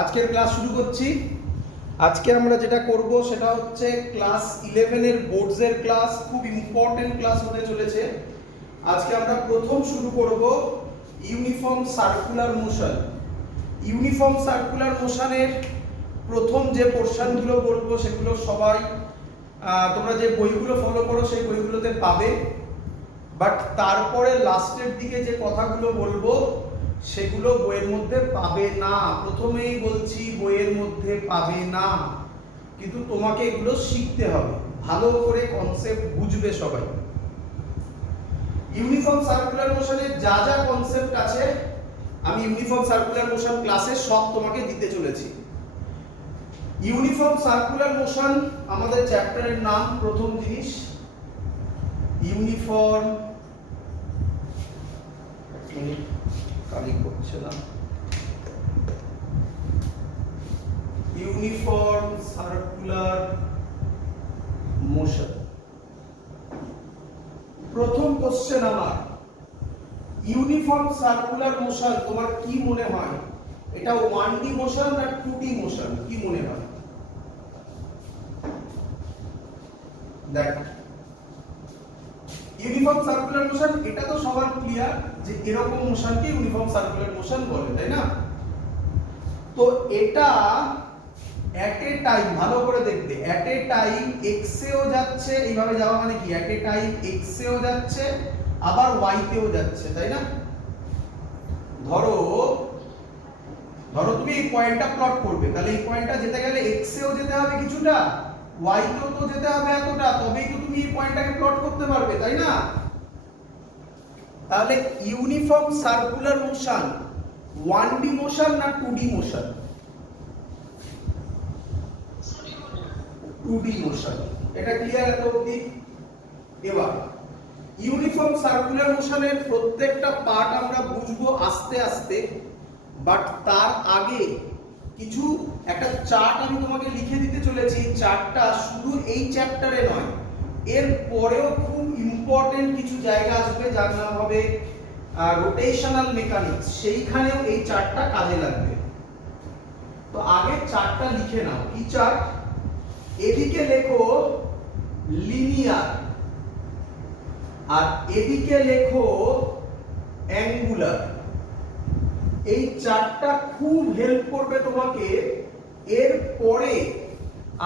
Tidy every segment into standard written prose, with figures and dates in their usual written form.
আজকের ক্লাস শুরু করছি। আজকে আমরা যেটা করব সেটা হচ্ছে ক্লাস 11 এর বোর্ডসের ক্লাস। খুব ইম্পর্টেন্ট ক্লাস হতে চলেছে। আজকে আমরা প্রথম শুরু করব uniform circular motion. Uniform circular মোশনের প্রথম যে পোর্শনগুলো বলবো সেগুলো সবাই তোমরা যে বইগুলো ফলো করো সেই বইগুলোতে পাবে, বাট তারপরে লাস্টের দিকে যে কথাগুলো বলবো সেগুলো বইয়ের মধ্যে পাবে না। প্রথমেই বলছি বইয়ের মধ্যে পাবে না, কিন্তু তোমাকে এগুলো শিখতে হবে, ভালো করে কনসেপ্ট বুঝবে সবাই। ইউনিফর্ম সার্কুলার মোশনের যা যা কনসেপ্ট আছে আমি ইউনিফর্ম সার্কুলার মোশন ক্লাসে সব তোমাকে দিতে চলেছি। ইউনিফর্ম সার্কুলার মোশন আমাদের চ্যাপ্টারের নাম। প্রথম জিনিস ইউনিফর্ম, কালি করছে না, ইউনিফর্ম সার্কুলার মোশন। প্রথম কোশ্চেন আমার, ইউনিফর্ম সার্কুলার মোশন তোমার কি মনে হয়? এটা 1D মোশন না 2D মোশন? কি মনে হয়? দেখ, ইউনিফর্ম সার্কুলার মোশন এটা তো সবার ক্লিয়ার যে এরকম মোশনকে ইউনিফর্ম সার্কুলার মোশন বলে, তাই না? তো এটা এট এ টাইম, ভালো করে দেখবে, এট এ টাইম এক্স এও যাচ্ছে, এইভাবে যাওয়া মানে কি এট এ টাইম এক্স এও যাচ্ছে আবার ওয়াই তেও যাচ্ছে, তাই না? ধরো তুমি এই পয়েন্টটা প্লট করবে, তাহলে এই পয়েন্টটা যেতে গেলে এক্স এও যেতে হবে কিছুটা, ওয়াই তেও তো যেতে হবে এতটা, তবেই তো তুমি এই পয়েন্টটাকে প্লট করতে পারবে, তাই না? তাহলে uniform circular motion 1D motion না 2D মোশন? 2D motion. এটা ক্লিয়ার এত অবধি? এবার ইউনিফর্ম সার্কুলার মোশনের প্রত্যেকটা পার্ট আমরা বুঝবো আস্তে আস্তে, বাট তার আগে কিছু একটা চার্ট আমি তোমাকে লিখে দিতে চলেছি। চার্টটা শুধু এই চ্যাপ্টারে নয়, এর পরেও খুব ইম্পর্টেন্ট কিছু জায়গা আসবে যার নাম হবে রোটেশনাল মেকানিক্স, সেইখানেও এই চার্টটা কাজে লাগবে। তো আগে চার্টটা লিখে নাও। কি চার্ট? এদিকে লেখো লিনিয়ার আর এদিকে লেখো অ্যাঙ্গুলার। এই চার্টটা খুব হেল্প করবে তোমাকে। এর পরে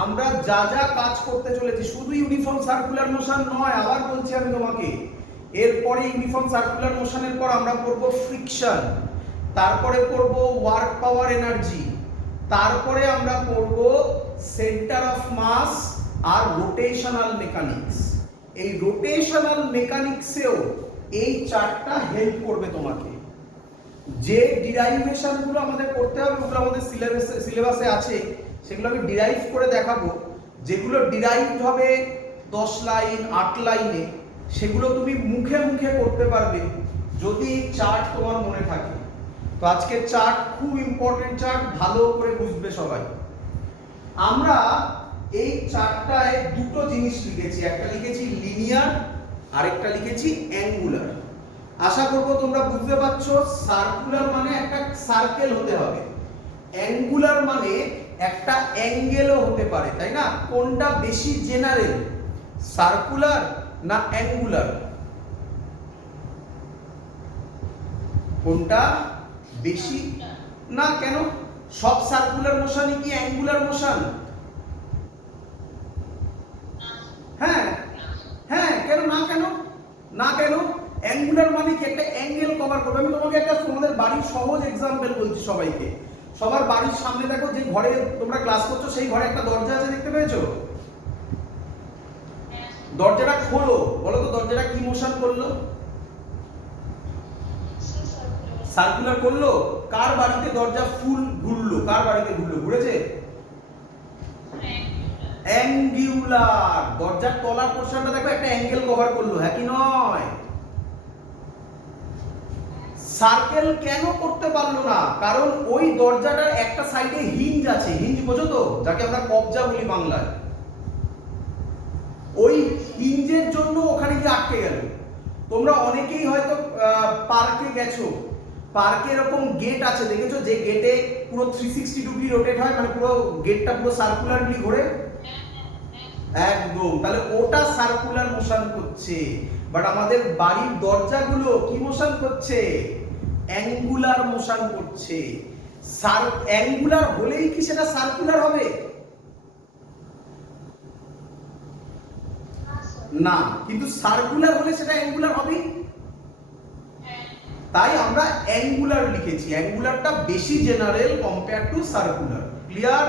আমরা যা যা কাজ করতে চলেছি, শুধু ইউনিফর্ম সার্কুলার মোশন নয়, আবার বলছি আমি তোমাকে, এরপরে ইউনিফর্ম সার্কুলার মোশনের পর আমরা পড়বো ফ্রিকশন, তারপরে পড়বো ওয়ার্ক পাওয়ার এনার্জি, তারপরে আমরা পড়বো সেন্টার অফ মাস আর রোটেশনাল মেকানিক্স। এই রোটেশনাল মেকানিক্সেও এই চার্টটা হেল্প করবে তোমাকে। যে ডিরাইভেশনগুলো আমাদের করতে হবে ওগুলো আমাদের সিলেবাসে আছে, সেগুলো আমি ডিরাইভ করে দেখাবো। যেগুলো ডিরাইভড হবে 10 লাইন 8 লাইনে, সেগুলো তুমি মুখে মুখে করতে পারবে যদি চার্ট তোমার মনে থাকে। তো আজকের চার্ট খুব ইম্পর্টেন্ট চার্ট, ভালো করে বুঝবে সবাই। আমরা এই চার্টটায় দুটো জিনিস লিখেছি, একটা লিখেছি লিনিয়ার আর একটা লিখেছি অ্যাঙ্গুলার। আশা করব তোমরা বুঝতে পারছো। সার্কুলার মানে একটা সার্কেল হতে হবে, অ্যাঙ্গুলার মানে একটা অ্যাঙ্গেলও হতে পারে, তাই না? কোনটা বেশি জেনারেল, সার্কুলার না অ্যাঙ্গুলার? কোনটা বেশি? না, কেন? সব সার্কুলার মোশনই কি অ্যাঙ্গুলার মোশন? হ্যাঁ হ্যাঁ, কেন না? কেন না? কেন? অ্যাঙ্গুলার মানে কি একটা অ্যাঙ্গেল কভার করবে। আমি তোমাকে একটা তোমাদের বাড়ির সহজ এক্সাম্পল বলছি সবাইকে। সবার বাড়ির সামনে দেখো, যে ঘরে তোমরা ক্লাস করছো সেই ঘরে একটা দরজা আছে, দেখতে পেয়েছো? দরজাটা খোলো, বলো তো দরজাটা কি মোশন করলো? সার্কুলার করলো। কার বাড়িতে দরজা ফুল ঘুরলো? কার বাড়িতে ঘুরলো? ঘুরেছে? অ্যাঙ্গুলার। দরজার তলার পোরশনটা দেখো একটা অ্যাঙ্গেল কভার করলো, হ্যাঁ কি নয়? সার্কেল কেন করতে পারলো না? কারণ ওই দরজাটার একটা সাইডে হিঞ্জ আছে। হিঞ্জ বোঝো তো, যাকে আমরা কবজা বলি বাংলায়। ওই হিঞ্জের জন্য ওখানে গিয়ে আটকে গেল। তোমরা অনেকেই হয়তো পার্কে গেছো, পার্কে এরকম গেট আছে দেখেছো, যে গেটে পুরো 360 ডিগ্রি রোটেট হয়, মানে পুরো গেটটা পুরো সার্কুলারলি ঘোরে। একদম, তাহলে ওটা সার্কুলার মোশন করছে। বাট আমাদের বাড়ির দরজাগুলো কি মোশন করছে? অ্যাঙ্গুলার মোশন করছে। অ্যাঙ্গুলার হলেই কি সেটা সার্কুলার হবে? না, কিন্তু সার্কুলার হলে সেটা অ্যাঙ্গুলার হবে। তাই আমরা অ্যাঙ্গুলার লিখেছি, অ্যাঙ্গুলারটা বেশি general compare to circular. Clear?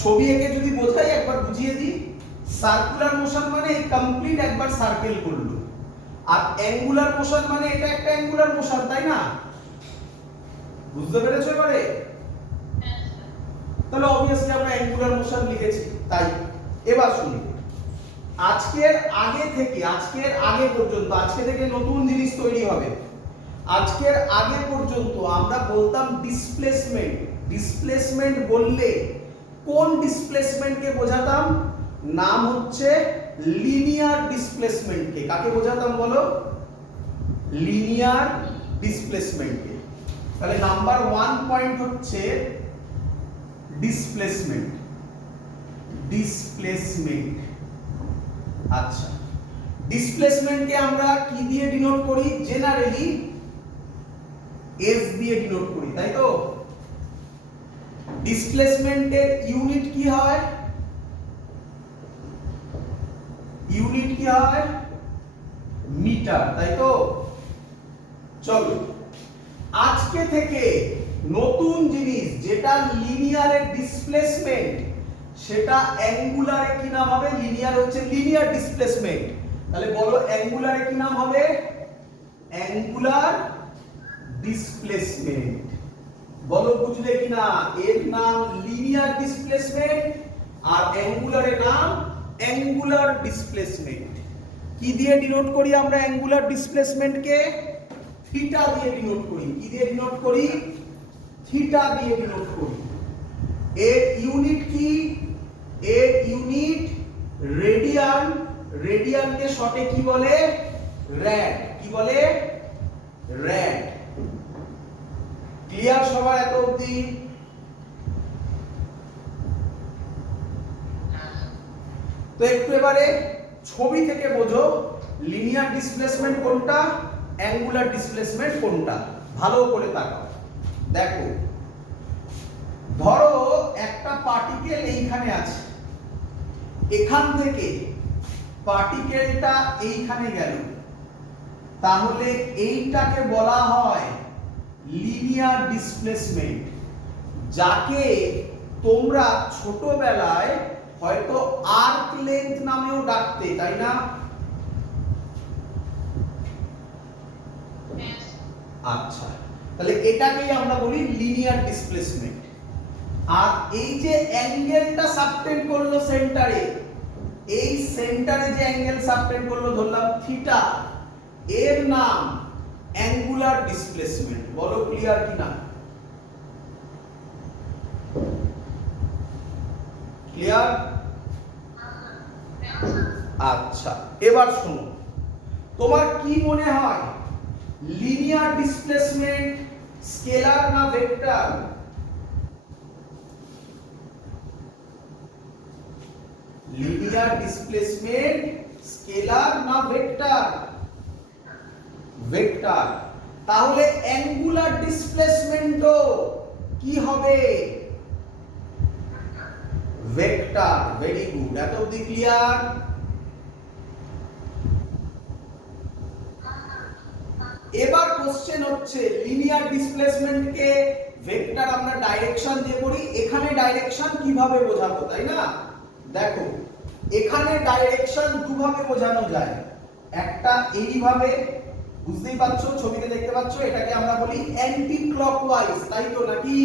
ছবি এঁকে যদি বোঝাই একবার বুঝিয়ে দিই। সার্কুলার মোশন মানে কমপ্লিট একবার সার্কেল করলো, আর অ্যাঙ্গুলার মোশন মানে এটা একটা অ্যাঙ্গুলার মোশন, তাই না? বুঝতে পেরেছো এবারে? তাহলে অবভিয়াসলি আমরা অ্যাঙ্গুলার মোশন লিখেছি। তাই এবার শুনি, আজকের আগে পর্যন্ত, আজকে থেকে নতুন জিনিস তৈরি হবে। আজকের আগে পর্যন্ত আমরা বলতাম ডিসপ্লেসমেন্ট। ডিসপ্লেসমেন্ট বললে কোন ডিসপ্লেসমেন্টকে বোঝাতাম? নাম হচ্ছে লিনিয়ার ডিসপ্লেসমেন্টকে। কাকে বোঝাতাম বলো? লিনিয়ার ডিসপ্লেসমেন্টকে। তাহলে নাম্বার 1 পয়েন্ট হচ্ছে ডিসপ্লেসমেন্ট। ডিসপ্লেসমেন্ট, আচ্ছা, ডিসপ্লেসমেন্টকে আমরা কি দিয়ে ডিনোট করি? জেনারেলি এস দিয়ে ডিনোট করি, তাই তো? ডিসপ্লেসমেন্টের ইউনিট কি হয়? ইউনিট কি হয়? মিটার, তাই তো? চলো, আজকে থেকে নতুন জিনিস, যেটা লিনিয়ারের ডিসপ্লেসমেন্ট, সেটা অ্যাঙ্গুলারে কি নাম হবে? লিনিয়ার হচ্ছে লিনিয়ার ডিসপ্লেসমেন্ট। তাহলে বলো অ্যাঙ্গুলারে কি নাম হবে? Angular displacement. বলো বুঝলে কিনা? এর নাম লিনিয়ার ডিসপ্লেসমেন্ট আর অ্যাঙ্গুলারের নাম অ্যাঙ্গুলার ডিসপ্লেসমেন্ট। কি দিয়ে ডিনোট করি আমরা অ্যাঙ্গুলার ডিসপ্লেসমেন্টকে? থিটা দিয়ে ডিনোট করি। কি দিয়ে ডিনোট করি? থিটা দিয়ে ডিনোট করি। এর ইউনিট কি? এর ইউনিট রেডিয়ান। রেডিয়ানকে শর্টে কি বলে? র‍্যাড। কি বলে? র‍্যাড। ক্লিয়ার সবার এত অবধি? তো একটু এবারে ছবি থেকে বোঝো লিনিয়ার ডিসপ্লেসমেন্ট কোনটা, অ্যাঙ্গুলার ডিসপ্লেসমেন্ট কোনটা। ভালো করে তাকাও, দেখো। ধরো একটা পার্টিকেল এইখানে আছে, এখান থেকে পার্টিকেলটা এইখানে গেল, তাহলে এইটাকে বলা হয় লিনিয়ার ডিসপ্লেসমেন্ট, যাকে তোমরা ছোটবেলায় হয়তো আর্ক লেন্থ নামেও ডাকতে, তাই না? আচ্ছা, তাহলে এটাকেই আমরা বলি লিনিয়ার ডিসপ্লেসমেন্ট। আর এই যে অ্যাঙ্গেলটা সাবটেন্ড করলো সেন্টারে, এই সেন্টারে যে অ্যাঙ্গেল সাবটেন্ড করলো ধরলাম থিটা, এর নাম অ্যাঙ্গুলার ডিসপ্লেসমেন্ট। বলো ক্লিয়ার কিনা? ক্লিয়ার? আচ্ছা, এবার শোনো, তোমার কি মনে হয় লিনিয়ার ডিসপ্লেসমেন্ট স্কেলার না ভেক্টর? লিনিয়ার ডিসপ্লেসমেন্ট স্কেলার না ভেক্টর? ভেক্টর। তাহলে অ্যাঙ্গুলার ডিসপ্লেসমেন্টও কি হবে? ভেক্টর। ভেরি গুড, এত অবধি ক্লিয়ার? এবার কোশ্চেন হচ্ছে লিনিয়ার ডিসপ্লেসমেন্টকে ভেক্টর আমরা ডাইরেকশন দিয়ে করি, এখানে ডাইরেকশন কিভাবে বোঝাবো, তাই না? দেখো, এখানে ডাইরেকশন দুভাবে বোঝানো যায়। একটা এইভাবে, বুঝতেই পারছো, ছবিতে দেখতে পাচ্ছ, এটাকে আমরা বলি অ্যান্টি ক্লকওয়াইজ, তাই তো নাকি?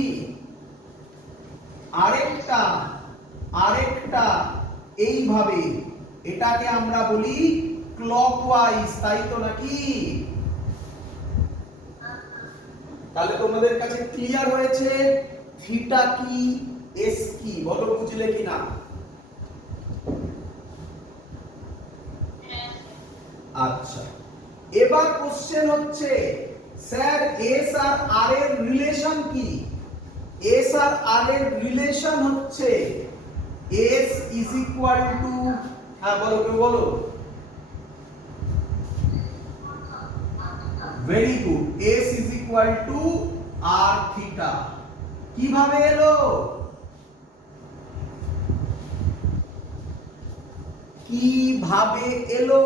আরেকটা এইভাবে, এটাকে আমরা বলি ক্লকওয়াইজ, তাই তো নাকি? তাহলে তোমাদের কাছে ক্লিয়ার হয়েছে থিটা কি, এস কি? বলো বুঝলে কিনা? আচ্ছা, এবার কোশ্চেন হচ্ছে স্যার এস আর আর এর রিলেশন কি? এস আর আর এর রিলেশন হচ্ছে এস ইজ ইকুয়াল টু, হ্যাঁ বলো কেউ বলো, very good, s is equal to r theta. কিভাবে এলো? কিভাবে এলো?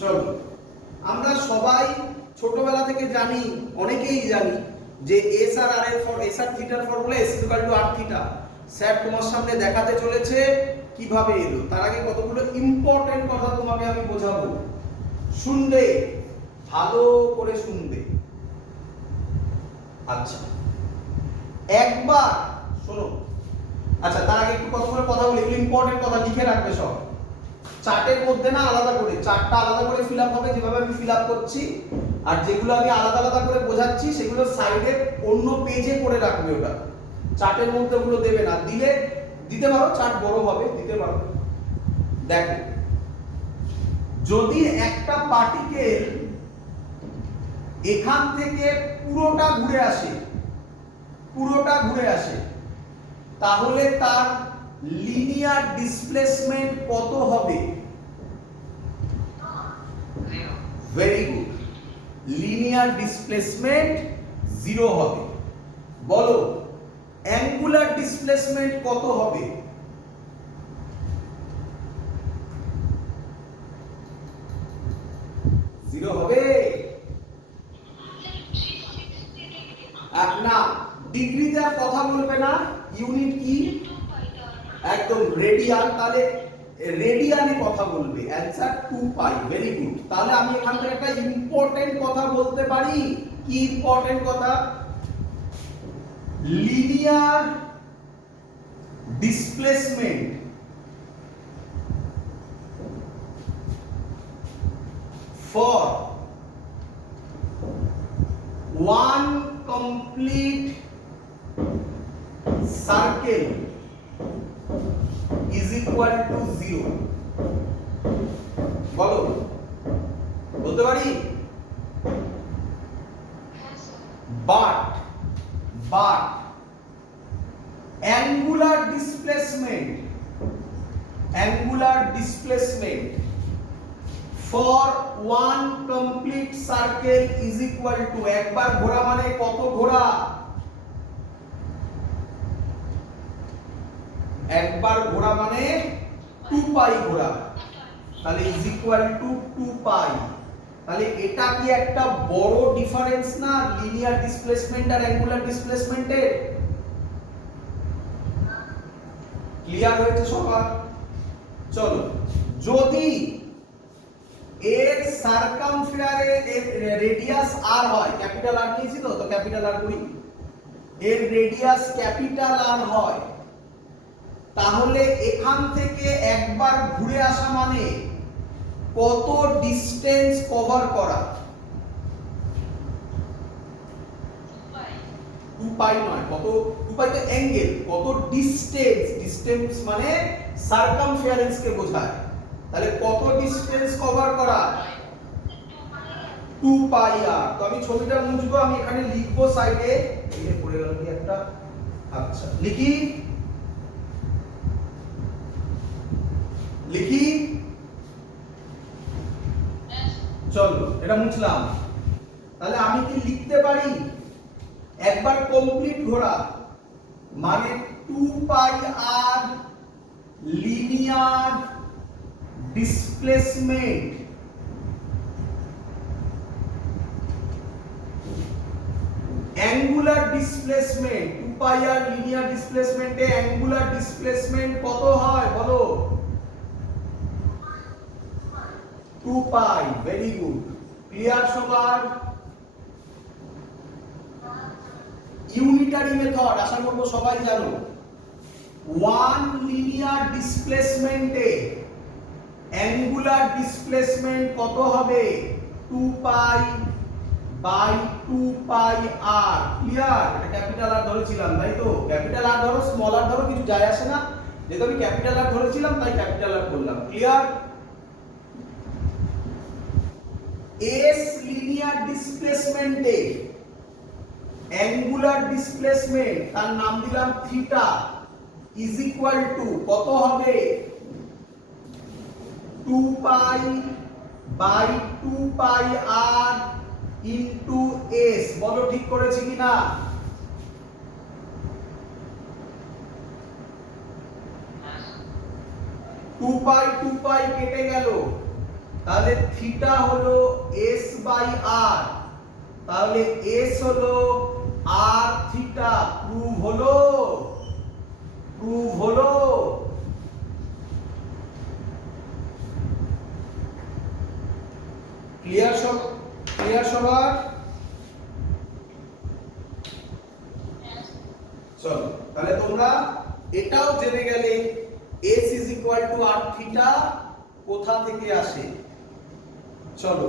চলো, আমরা সবাই ছোটবেলা থেকে জানি, অনেকেই জানি যে এস আর আর এর এস আর থিটার formula s equal to r theta. Sir তোমার সামনে দেখাতে চলেছে কিভাবে এলো। তার আগে কতগুলো ইম্পর্টেন্ট কথা তোমাকে আমি বোঝাবো, শুনবে, ভালো করে শুনবে। আচ্ছা, একবার শোনো। আচ্ছা, তার আগে একটু কতগুলো কথা বলি, এগুলো ইম্পর্টেন্ট কথা, লিখে রাখবে সব। চার্টের মধ্যে না আলাদা করে, চার্টটা আলাদা করে ফিল আপ হবে যেভাবে আমি ফিল আপ করছি, আর যেগুলো আমি আলাদা আলাদা করে বোঝাচ্ছি সেগুলো সাইডে অন্য পেজে করে রাখবে। ওটা চার্টের মধ্যে ওগুলো দেবে না, দিলে দিতে পারো, চার্ট বড় হবে, দিতে পারো। দেখো, যদি একটা পার্টিকেল এখান থেকে পুরোটা ঘুরে আসে, পুরোটা ঘুরে আসে, তাহলে তার লিনিয়ার ডিসপ্লেসমেন্ট কত হবে? ভেরি গুড, লিনিয়ার ডিসপ্লেসমেন্ট 0 হবে। বলো, অ্যাঙ্গুলার ডিসপ্লেসমেন্ট কত হবে? জিরো হবে না, ডিগ্রিতে আর কথা বলবে না, ইউনিট কি? একদম রেডিয়ান, তাহলে রেডিয়ানে কথা বলবে, অ্যানসার 2 পাই। Very good. তাহলে আমি এখান থেকে একটা ইম্পর্টেন্ট কথা বলতে পারি। কি ইম্পর্টেন্ট কথা? Linear displacement for one complete circle is equal to 0. বলো, বলতে পারি? but angular displacement for one complete circle is equal to, একবার ঘোরা মানে কত ঘোরা? একবার ঘোরা মানে 2 পাই ঘোরা, তাহলে is equal to 2 পাই। তাহলে এটা কি একটা বড় ডিফারেন্স না লিনিয়ার ডিসপ্লেসমেন্ট আর অ্যাঙ্গুলার ডিসপ্লেসমেন্টের? ক্লিয়ার হয়েছে সবার? চলো, যদি এর সারকামফেয়ারে রেডিয়াস আর হয়, ক্যাপিটাল আর নিয়েছি তো ক্যাপিটাল আর করি, এর রেডিয়াস ক্যাপিটাল আর হয়, তাহলে এখান থেকে একবার ঘুরে আসা মানে কত ডিসটেন্স কভার করা? 2 পাই নয়, কত? 2 পাই তো অ্যাঙ্গেল, কত ডিসটেন্স? ডিসটেন্স মানে সারকামফেয়ারেন্স কে বোঝায়। তাহলে কত ডিসটেন্স কভার করা? 2 পাই আর। তো আমি ছবিটা মুছবো, আমি এখানে লিখবো সাইডে, এই পড়ে গেল কি একটা, আচ্ছা লিখি, চলো এটা মুছলাম। তাহলে আমি কি লিখতে পারি একবার কমপ্লিট ঘোরা মানে 2 pi r linear displacement angular displacement 2 pi r linear ডিসপ্লেসমেন্টে অ্যাঙ্গুলার ডিসপ্লেসমেন্ট কত হয় বলো? 2 পাই। ভেরি গুড, ক্লিয়ার সবার? ইউনিটারি মেথড আশা করব সবাই জানো। ওয়ান লিনিয়ার ডিসপ্লেসমেন্টে অ্যাঙ্গুলার ডিসপ্লেসমেন্ট কত হবে? 2 pi by 2 pi r. Clear? এটা ক্যাপিটাল আর ধরেছিলাম তাই তো? ক্যাপিটাল আর ধরো স্মল আর ধরো কিছু যায় আসে না, যেহেতু আমি ক্যাপিটাল আর ধরেছিলাম তাই ক্যাপিটাল আর করলাম। ক্লিয়ার? এস লিনিয়ার ডিসপ্লেসমেন্টে অ্যাঙ্গুলার ডিসপ্লেসমেন্ট তার নাম দিলাম থিটা ইজ ইকুয়াল টু কত হবে 2 pi by 2 pi r into s. বলো ঠিক করেছি কিনা? টু পাই কেটে গেল, তাহলে থিটা হলো এস বাই আর, তাহলে এস হলো আর থিটা। প্রুভ হলো, প্রুভ হলো। ক্লিয়ার সব? ক্লিয়ার সবার? চলো তাহলে তোমরা এটাও জেনে গেলে s is equal to r theta কোথা থেকে আসে। চলো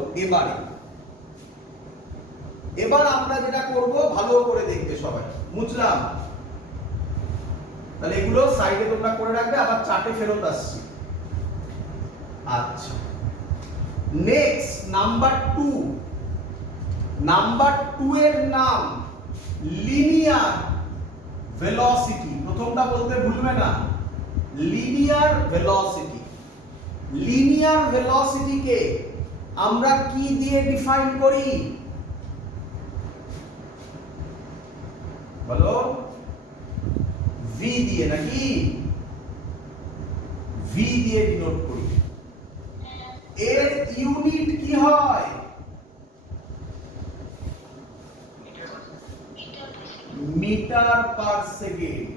এবার আমরা যেটা করব ভালো করে দেখবে সবাই, বুঝলাম? তাহলে এগুলো সাইডে তোমরা করে রাখবে, আবার চার্টে ফেরত আসছি। আচ্ছা, নেক্সট নাম্বার 2। নাম্বার 2 এর নাম লিনিয়ার ভেলোসিটি। প্রথমটা বলতে ভুলবে না, লিনিয়ার ভেলোসিটি। লিনিয়ার ভেলোসিটিকে আমরা কি দিয়ে ডিফাইন করি বলো? v দিয়ে, নাকি? v দিয়ে ডিনোট করি। এর ইউনিট কি হয়? Metre per second.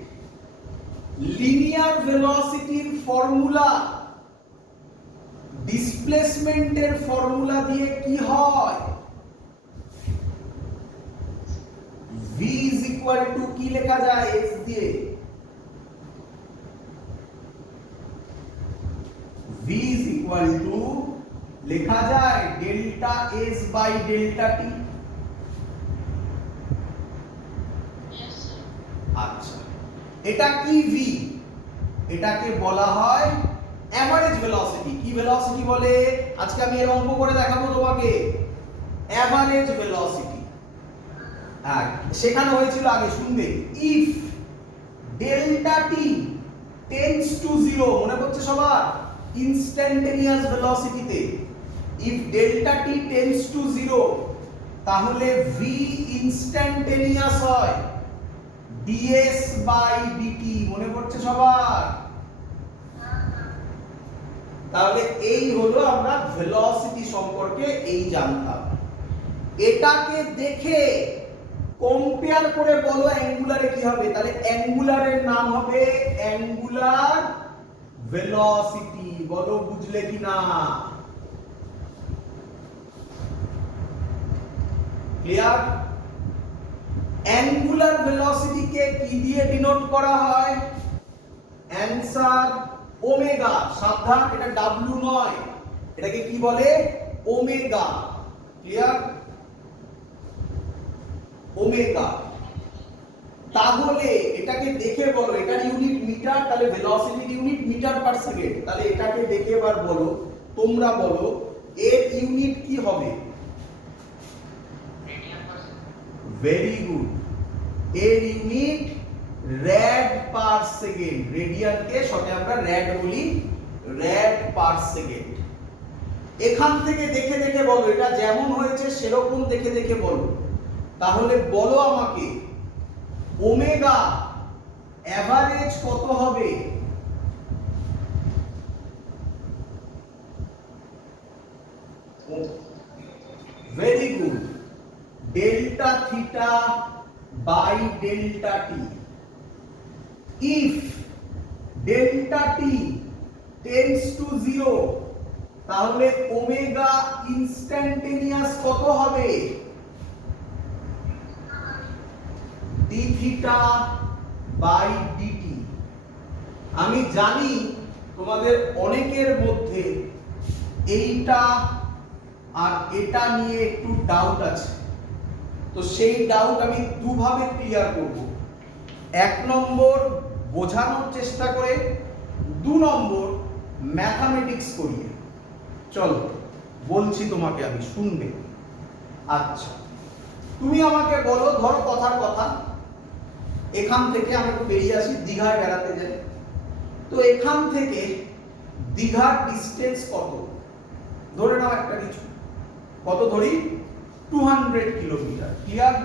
লিনিয়ার ভেলোসিটির ফর্মুলা ডিসপ্লেসমেন্টের ফর্মুলা দিয়ে কি হয়? v is equal to কি লেখা যায় x দিয়ে? v is equal to লেখা যায় delta s by delta t। আচ্ছা, এটা কি v? এটাকে বলা হয় অ্যাভারেজ ভেলোসিটি। কি ভেলোসিটি বলে? আজকে আমি এর অঙ্ক করে দেখাবো তোমাকে। অ্যাভারেজ ভেলোসিটি শেখানো হয়েছিল আগে, শুনবে। If delta t tends to 0, মনে পড়ছে সবার? ইনস্ট্যান্টেনিয়াস ভেলোসিটিতে if delta t tends to 0, তাহলে v ইনস্ট্যান্টেনিয়াস হয় ds বাই dt। মনে পড়ছে সবার? তাহলে এই হলো আমরা ভেলোসিটি সম্পর্কে এই জানতাম। এটাকে দেখে কম্পেয়ার করে বলো অ্যাঙ্গুলারে কি হবে। তাহলে অ্যাঙ্গুলারের নাম হবে অ্যাঙ্গুলার ভেলোসিটি। বলো বুঝলে কিনা? ক্লিয়ার? অ্যাঙ্গুলার ভেলোসিটিকে কি দিয়ে ডিনোট করা হয়? Answer omega. সাবধান, এটা ডাব্লিউ নয়, এটাকে কি বলে? ওমেগা। ক্লিয়ার? ওমেগা। তাহলে এটাকে দেখে বলো, এটার ইউনিট মিটার, তাহলে ভেলোসিটির ইউনিট মিটার পার সেকেন্ড। তাহলে এটাকে দেখে এবার বলো, তোমরা বলো এর ইউনিট কি হবে? ভেরি গুড, এর ইউনিট র‍্যাড পার সেকেন্ড। রেডিয়ানকে শর্টে আমরা র‍্যাড বলি, র‍্যাড পার সেকেন্ড। এখান থেকে দেখে দেখে বলো, এটা যেমন হয়েছে সেরকম দেখে দেখে বলো। তাহলে বলো আমাকে ওমেগা এভারেজ কত হবে? Very good, delta theta by delta t. If delta t tends to 0, তাহলে ওমেগা ইনস্ট্যান্টেনিয়াস কত হবে? d theta by dt। আমি জানি তোমাদের অনেকের মধ্যে এইটা আর এটা নিয়ে একটু ডাউট আছে, তো সেই ডাউট আমি দুভাবে ক্লিয়ার করব। 1 নম্বর বোঝানোর চেষ্টা করে, 2 নম্বর ম্যাথমেটিক্স করিয়ে। চলো বলছি তোমাকে, আমি শুনবে। আচ্ছা, তুমি আমাকে বলো, ধরো কথার কথা, এখান থেকে আমি একটু বেরিয়ে আসি, দীঘায় বেড়াতে যাই। তো এখান থেকে দীঘার ডিস্টেন্স কত? ধরে নাও একটা কিছু, কত ধরি? 200 কিলোমিটার। ক্লিয়ার?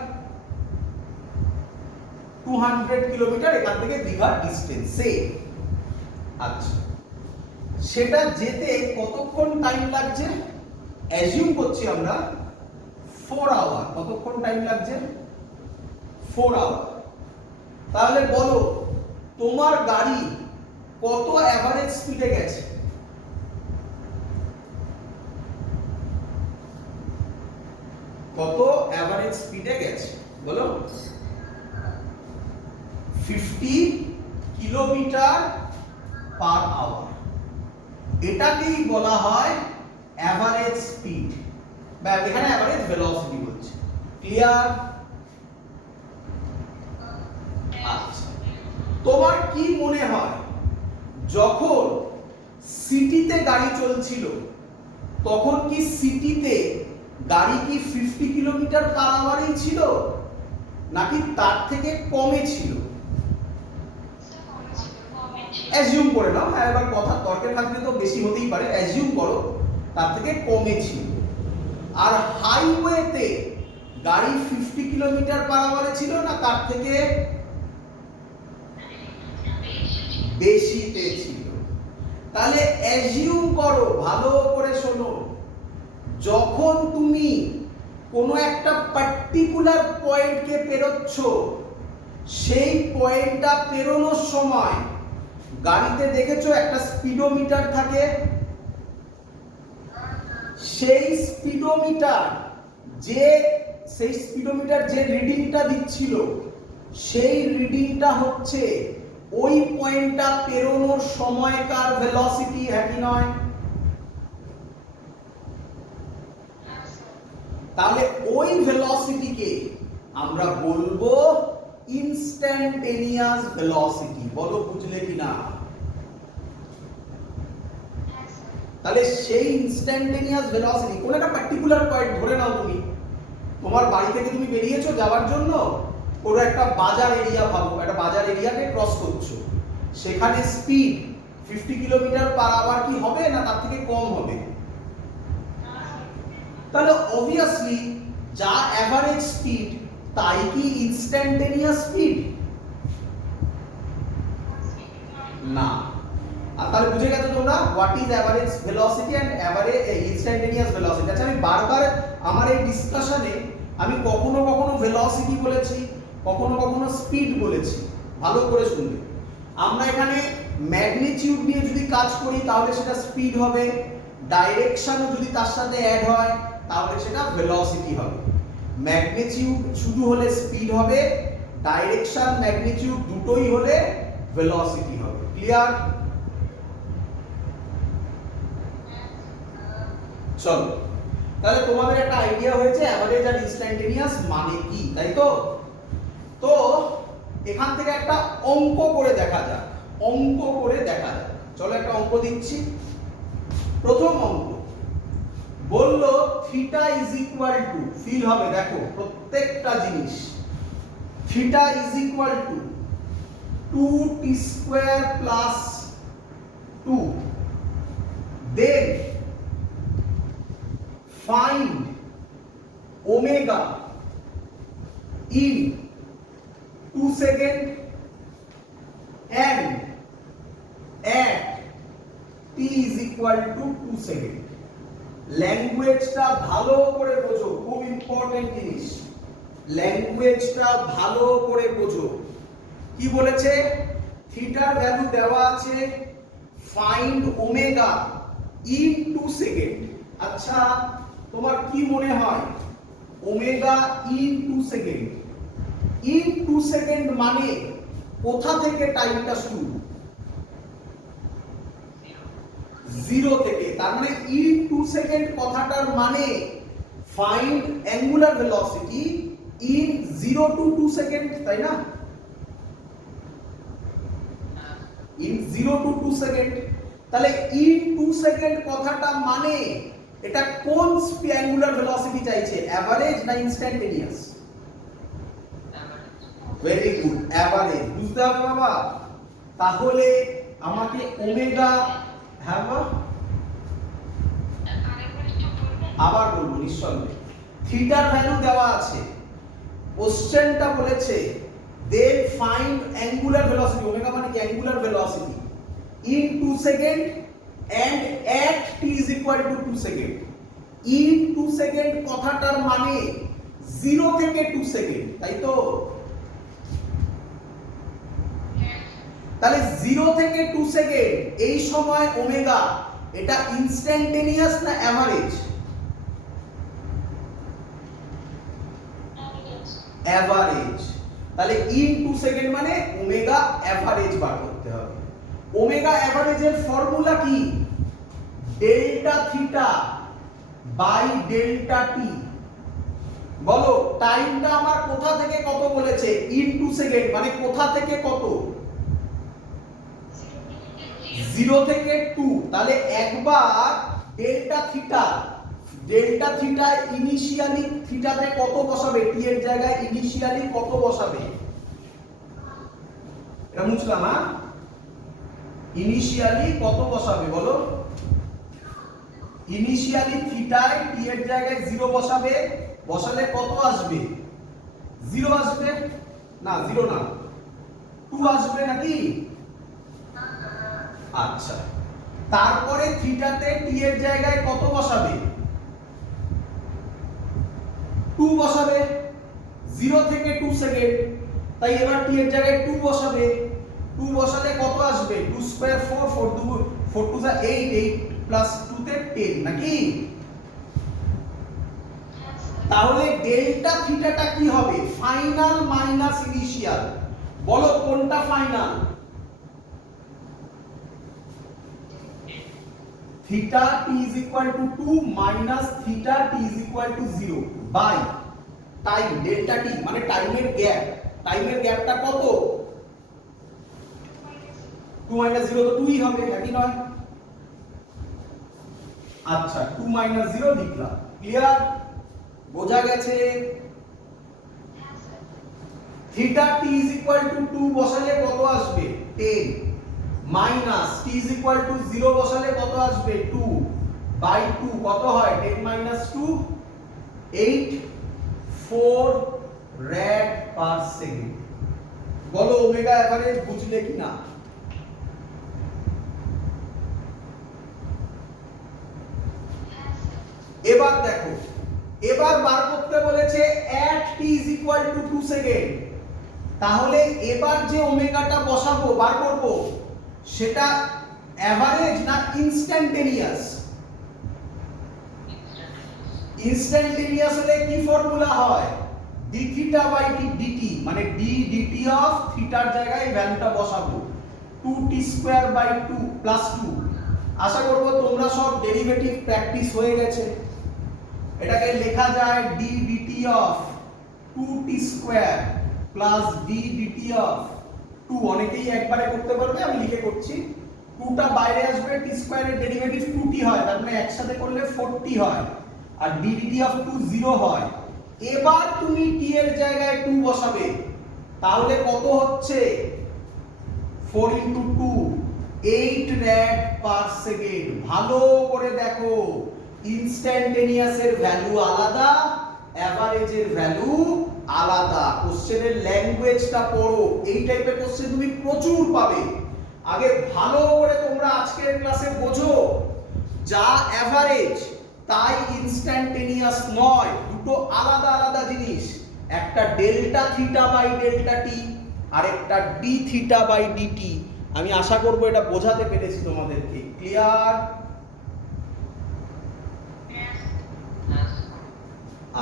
200 কিলোমিটার এখান থেকে দীঘার ডিস্টেন্স। আচ্ছা, সেটা যেতে কতক্ষণ টাইম লাগছে? অ্যাজিউম করছি আমরা 4 আওয়ার। কতক্ষণ টাইম লাগছে? 4 আওয়ার। তাহলে বলো তোমার গাড়ি কত অ্যাভারেজ স্পিডে গেছে? কত অ্যাভারেজ স্পিডে গেছে বলো? 50 কিলোমিটার পার আওয়ার। এটাকেই বলা হয় অ্যাভারেজ স্পিড, বা এখানে অ্যাভারেজ ভেলোসিটি বলছে। ক্লিয়ার? আচ্ছা, তোমার কি মনে হয় যখন সিটিতে গাড়ি চলছিল তখন কি সিটিতে গাড়ি কি 50 কিলোমিটার পার আওয়ারেই ছিল, নাকি তার থেকে কমে ছিল? অ্যাজিউম করে নাও, হ্যাঁ, এবার কথা তর্কের খাতিরে তো বেশি হতেই পারে, অ্যাজিউম করো তার থেকে কমে ছিল। আর হাইওয়েতে গাড়ি 50 কিলোমিটার পার আওয়ারে ছিল, না তার থেকে বেশিতে ছিল? তাহলে অ্যাজিউম করো, ভালো করে শোনো, যখন তুমি কোনো একটা পার্টিকুলার পয়েন্টকে পেরোচ্ছ, সেই পয়েন্টটা পেরোনোর সময় গাড়িতে দেখেছো একটা স্পিডোমিটার থাকে। সেই স্পিডোমিটার যে রিডিংটা দিচ্ছিল, সেই রিডিংটা হচ্ছে ওই পয়েন্টটা পেরোনোর সময়কার ভেলোসিটি, হ্যাঁ কি নয়? তাহলে ওই ভেলোসিটিকে আমরা বলবো ইনস্ট্যান্টেনিয়াস ভেলোসিটি। বলো বুঝলে কিনা? তাহলে সেই ইনস্ট্যান্টেনিয়াস ভেলোসিটি কোন একটা পার্টিকুলার পয়েন্ট, ধরে নাও তুমি তোমার বাড়ি থেকে তুমি বেরিয়েছো যাওয়ার জন্য কোনো একটা বাজার এরিয়া, ভাবো একটা বাজার এরিয়াকে ক্রস করছো, সেখানে স্পিড 50 কিলোমিটার পার আওয়ার কি হবে, না তার থেকে কম হবে? তাহলে অবভিয়াসলি যা অ্যাভারেজ স্পিড তাই কি ইনস্ট্যান্টেনিয়াস স্পিড? না। আর তাহলে বুঝে গেছো তোমরা what is average velocity and average instantaneous velocity. আচ্ছা, আমি বারবার আমার এই ডিসকাশনে আমি কখনো কখনো ভেলোসিটি বলেছি, কখনো কখনো স্পিড বলেছি, ভালো করে শুনবে। আমরা এখানে ম্যাগনিটিউড নিয়ে যদি কাজ করি তাহলে সেটা স্পিড হবে, ডাইরেকশনও যদি তার সাথে অ্যাড হয় তাহলে সেটা ভেলোসিটি হবে। ম্যাগনিটিউড শুধু হলে স্পিড হবে, ডাইরেকশন ম্যাগনিটিউড দুটোই হলে ভেলোসিটি হবে। ক্লিয়ার? চলো, তাহলে তোমাদের একটা আইডিয়া হয়েছে অ্যাভারেজ আর ইনস্ট্যান্টেনিয়াস মানে কি, তাই তো? তো এখান থেকে একটা অঙ্ক করে দেখা যাক। চলো একটা অঙ্ক দিচ্ছি। প্রথম অঙ্ক বললো theta is equal to, feel হবে দেখো প্রত্যেকটা জিনিস, theta is equal to 2t square plus 2, then find omega in 2 second and at t is equal to 2 second। ল্যাঙ্গুয়েজটা ভালো করে বোঝো, খুব ইম্পর্টেন্ট জিনিস, ল্যাঙ্গুয়েজটা ভালো করে বোঝো। কি বলেছে? থিটার ভ্যালু দেওয়া আছে, ফাইন্ড ওমেগা ইন 2 সেকেন্ড। আচ্ছা, তোমার কি মনে হয় omega in 2 second, in 2 second মানে কোথা থেকে টাইমটা শুরু? 0 থেকে। তার মানে ইন 2 সেকেন্ড কথাটার মানে find angular velocity in 0 to 2 second, তাই না? In 0 to 2 second. তাহলে ইন 2 সেকেন্ড কথাটা মানে এটা কোন অ্যাঙ্গুলার ভেলোসিটি চাইছে, অ্যাভারেজ না ইনস্ট্যান্টেনিয়াস? Very good, average. বুঝতে হবে বাবা? তাহলে আমাকে ওমেগা, হ্যাঁ বাবা আবার বলবো নিঃসন্দেহে, থিটার ভ্যালু দেওয়া আছে, কোশ্চেনটা বলেছে they find angular velocity, omega মানে কি angular velocity, in 2 second and at t is equal to 2 second. in 2 second কথাটার মানে 0 থেকে 2 সেকেন্ড, তাই তো? তাহলে 0 থেকে 2 সেকেন্ড এই সময় ওমেগা এটা ইনস্ট্যান্টেনিয়াস না অ্যাভারেজ? অ্যাভারেজ। তাহলে in 2 সেকেন্ড মানে ওমেগা অ্যাভারেজ বার করতে হবে। ওমেগা অ্যাভারেজের ফর্মুলা কি? ডেল্টা থিটা বাই ডেল্টা টি। বলো টাইমটা আমার কোথা থেকে কত বলেছে? in 2 সেকেন্ড মানে কোথা থেকে কত? 0 থেকে 2। তাহলে একবার delta theta, delta theta initially থিটাতে কত বসাবে, টি এর জায়গায় ইনিশিয়ালি কত বসাবে? এটা মুছলাম, হ্যাঁ? ইনিশিয়ালি কত বসাবে বলো? ইনিশিয়ালি থিটায় টি এর জায়গায় 0 বসাবে, বসালে কত আসবে? 0 আসবে না? 0 না 2 আসবে নাকি? আচ্ছা, তারপরে থিটাতে টি এর জায়গায় কত বসাবে? 2 বসাবে, 0 থেকে 2 সেকেন্ড। তাই এবার টি এর জায়গায় 2 বসাবে, 2 বসালে কত আসবে? 2 স্কয়ার 4, 4 2 যা 8, 8 প্লাস 2 তে 10 নাকি? তাহলে ডেল্টা থিটাটা কি হবে? Final minus initial. বলো কোনটা final? Theta t is equal to 2 minus theta t is equal to 0 by time delta t মানে টাইমের গ্যাপ। টাইমের গ্যাপটা কত? 2 minus 0 তো 2 ই হবে, নাকি নয়? আচ্ছা 2 minus 0 লিখলাম। ক্লিয়ার? বোঝা গেছে? Theta t is equal to 2 বসালে কত আসবে? 10 minus t is equal to 0 বসালে কত আসবে? 2 বাই 2 কত হয়? 10 minus 2 8 4 rad per second। বলো ওমেগা এভারেজ বুঝলে কিনা? এবার দেখো, এবার বার করতে বলেছে at t is equal to 2 second. তাহলে এবার যে ওমেগাটা বসাবো বার করব সেটা অ্যাভারেজ না ইনস্ট্যান্টেনিয়াস? ইনস্ট্যান্টেনিয়াস হলে কি ফর্মুলা হয়? d থিটা বাই dt মানে d dt অফ থিটার জায়গায় ভ্যালুটা বসাবো 2t স্কয়ার বাই 2 প্লাস 2। আশা করব তোমরা সব ডেরিভেটিভ প্র্যাকটিস হয়ে গেছে। এটাকে লেখা যায় d dt of 2t square plus d dt of 2। অনেকেই একবারে করতে পারবে, আমি লিখে করছি। 2টা বাইরে আসবে, t স্কয়ারের ডেরিভেটিভ 2t হয়, তার মানে একসাথে করলে 4t হয়, আর d dt অফ 2 0 হয়। এবার তুমি t এর জায়গায় 2 বসাবে, তাহলে কত হচ্ছে? 4 into 2 8 rad per second। ভালো করে দেখো, ইনস্ট্যান্টেনিয়াসের ভ্যালু আলাদা, এভারেজের ভ্যালু আলাদা। কোশ্চেনের ল্যাঙ্গুয়েজটা পড়ো, এই টাইপের কোশ্চেন তুমি প্রচুর পাবে। আগে ভালো করে তোমরা আজকের ক্লাসে বোঝো, যা এভারেজ তাই ইনস্ট্যান্টেনিয়াস নয়, দুটো আলাদা আলাদা জিনিস। একটা ডেল্টা থিটা বাই ডেল্টা টি আর একটা ডি থিটা বাই ডিটি। আমি আশা করব এটা বোঝাতে পেরেছি তোমাদেরকে। ক্লিয়ার?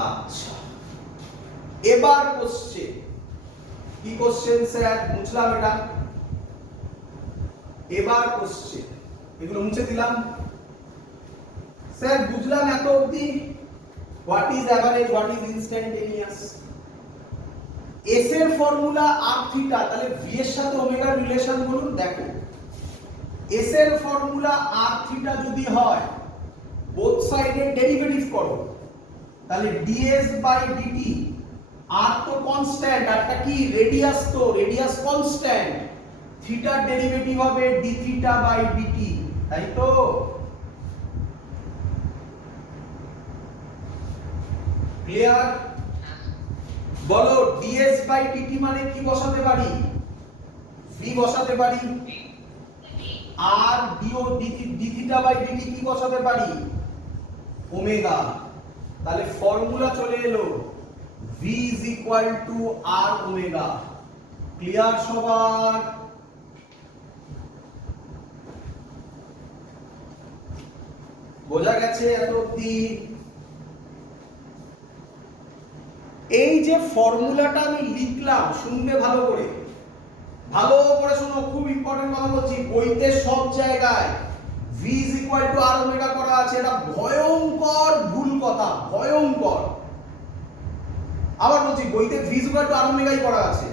আচ্ছা, এবার কোশ্চেন। কি কোশ্চেন স্যার? মুছলাম এটা। এবার কোশ্চেন, এগুলো মুছে দিলাম। স্যার বুঝলাম এত অবধি what is average, what is instantaneous. S এর ফর্মুলা আর থিটা, তাহলে ভি এর সাথে ওমেগার রিলেশন বলুন। দেখো এস এর ফর্মুলা আর থিটা যদি হয় বোথ সাইডে ডেরিভেটিভ করো, তাহলে ds বাই dt, আর তো কনস্ট্যান্ট, আরটা কি রেডিয়াস, তো রেডিয়াস কনস্ট্যান্ট, থিটার ডেরিভেটিভ হবে d থিটা বাই dt, তাই তো? ক্লিয়ার? বলো ds বাই dt মানে কি বসাতে পারি? v বসাতে পারি, আর d থিটা বাই dt কি বসাতে পারি? ওমেগা। তাহলে ফর্মুলা চলে এলো v is equal to r omega. Clear সবার? বোঝা গেছে এত অবধি? এই যে ফর্মুলাটা আমি লিখলাম, শুনবে ভালো করে, ভালো করে শোনো, খুব ইম্পর্টেন্ট কথা বলছি, বইতে সব জায়গায় v is equal to r omega করা আছে, এটা ভয়ঙ্কর ভুল কথা, ভয়ঙ্কর। আবার বলছি, বইতে v is equal to r ওমেগাই করা আছে,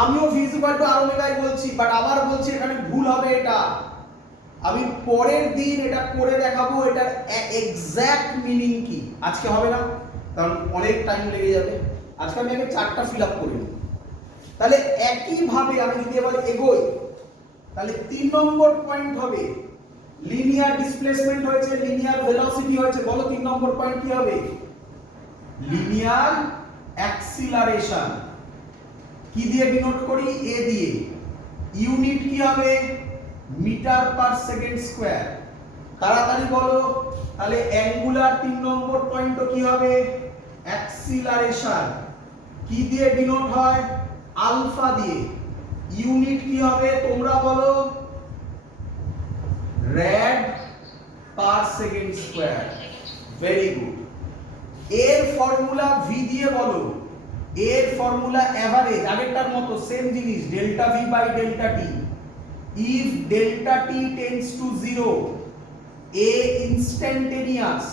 আমিও v is equal to r ওমেগাই বলছি, বাট আবার বলছি এখানে ভুল হবে। এটা আমি পরের দিন এটা করে দেখাবো, এটার এক্সাক্ট মিনিং কি। আজকে হবে না, কারণ অনেক টাইম লেগে যাবে। আজকে আমি আগে চারটা ফিল আপ করে নিই। তাহলে একই ভাবে আমি যদি এবার এগোই, তাহলে 3 নম্বর পয়েন্ট হবে লিনিয়ার ডিসপ্লেসমেন্ট হয়েছে, লিনিয়ার ভেলোসিটি হয়েছে। বলো 3 নম্বর পয়েন্ট কি হবে? Linear acceleration. কি দিয়ে ডিনোট করি? এ দিয়ে। ইউনিট কি হবে? Metre per second square. তাড়াতাড়ি বলো। তাহলে অ্যাঙ্গুলার 3 নম্বর পয়েন্টও কি হবে? অ্যাক্সিলারেশন। কি দিয়ে ডিনোট হয়? আলফা দিয়ে। ইউনিট কি হবে তোমরা বলো? Rad per second square. Very good. এর ফর্মুলা ভি দিয়ে বলো। এর ফর্মুলা এভারেজ, আগেরটার মতো সেম জিনিস, delta v by delta t. If delta t tends to 0, a instantaneous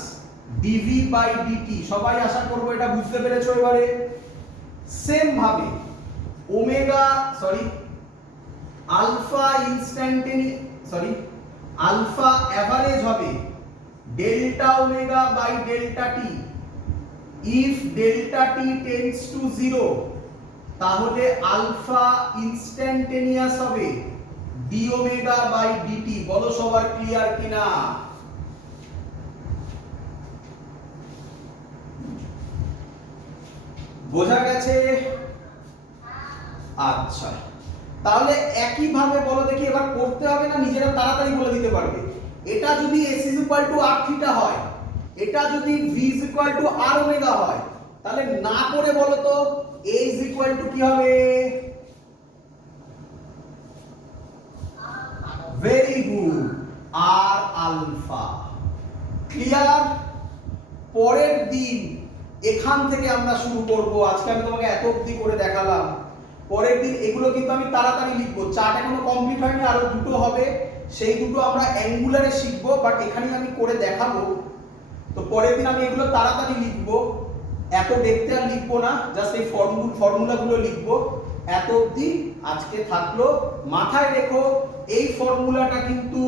d v by d t. সবাই আশা করবো এটা বুঝতে পেরেছো এবারে। সেম ভাবে ওমেগা আলফা আলফা এভারেজ হবে delta omega by delta t. If delta t tends to 0, তাহলে আলফা ইনস্ট্যান্টেনিয়াস হবে ডি ওমেগা বাই ডিটি। বলো সবার ক্লিয়ার কিনা? বোঝা গেছে? আচ্ছা, তাহলে একই ভাবে বলো দেখি, এবার করতে হবে না, নিজেরা তাড়াতাড়ি বলে দিতে পারবে। এটা যদি s is equal to r theta হয়, এটা যদি v is equal to r omega হয়, তাহলে না করে বলো তো a is equal to কি হবে? Very good, r alpha. Clear? পরের দিন এখান থেকে আমরা শুরু করব। আজকে আমি তোমাকে এত অবধি করে দেখালাম। পরের দিন এগুলো কিন্তু আমি তাড়াতাড়ি লিখবো। চার্ট এখনো কমপ্লিট হয়নি, আরো দুটো হবে, সেই দুটো আমরা অ্যাঙ্গুলারে শিখবো, বাট এখানেই আমি করে দেখাবো। তো পরের দিন আমি এগুলো তাড়াতাড়ি লিখবো, এত দেখতে আর লিখবো না, জাস্ট এই ফর্মুলাগুলো লিখবো। এত অবধি আজকে থাকলো। মাথায় রেখো, এই ফর্মুলাটা কিন্তু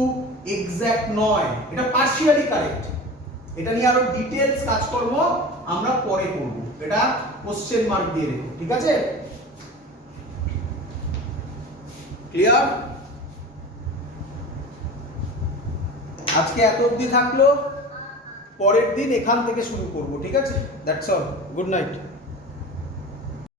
এক্সাক্ট নয়, এটা পার্শিয়ালি কারেক্ট। এটা নিয়ে আরো ডিটেইলস কাজকর্ম আমরা পরে করব, এটা কোশ্চেন মার্ক দিয়ে রেখো, ঠিক আছে? ক্লিয়ার? আজকে এত অবধি থাকলো, পরের দিন এখান থেকে শুরু করব, ঠিক আছে? That's all. Good night.